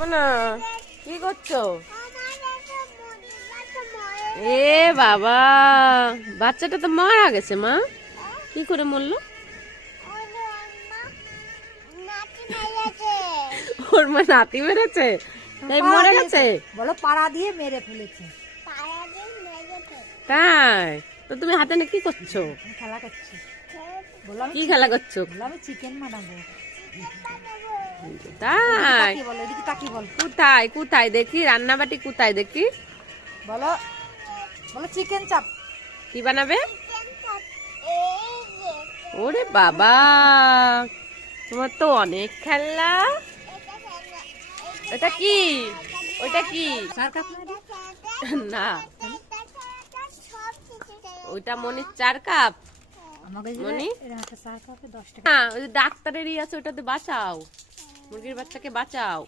মানে কি করছো? এ বাবা, বাচ্চাটা তো মারা গেছে। মা কি করে মরলো? ওর মা নাতি মেরেছে, তাই মরে গেছে? বলো পাড়া দিয়ে মেরে ফেলেছে। তাই তো তুমি হাতে নিয়ে কি করছো? খেলা করছি। কি খেলা করছো? আমি চিকেন বানাবো। তাই বলো এদিকে তাকি বল। কোথায় কোথায় দেখি রান্নাবাটি, কোথায় দেখি? বলো বলো চিকেন চাপ। কি বানাবে? ওরে বাবা, তোমার তো অনেক খেলনা। এটা কি? ওইটা কি? না, ওইটা মনির 4 কাপ। মনি হ্যাঁ, ওই ডাক্তারেরই আছে, ওটাতে বাঁচাও, মুরগির বাচ্চাকে বাঁচাও।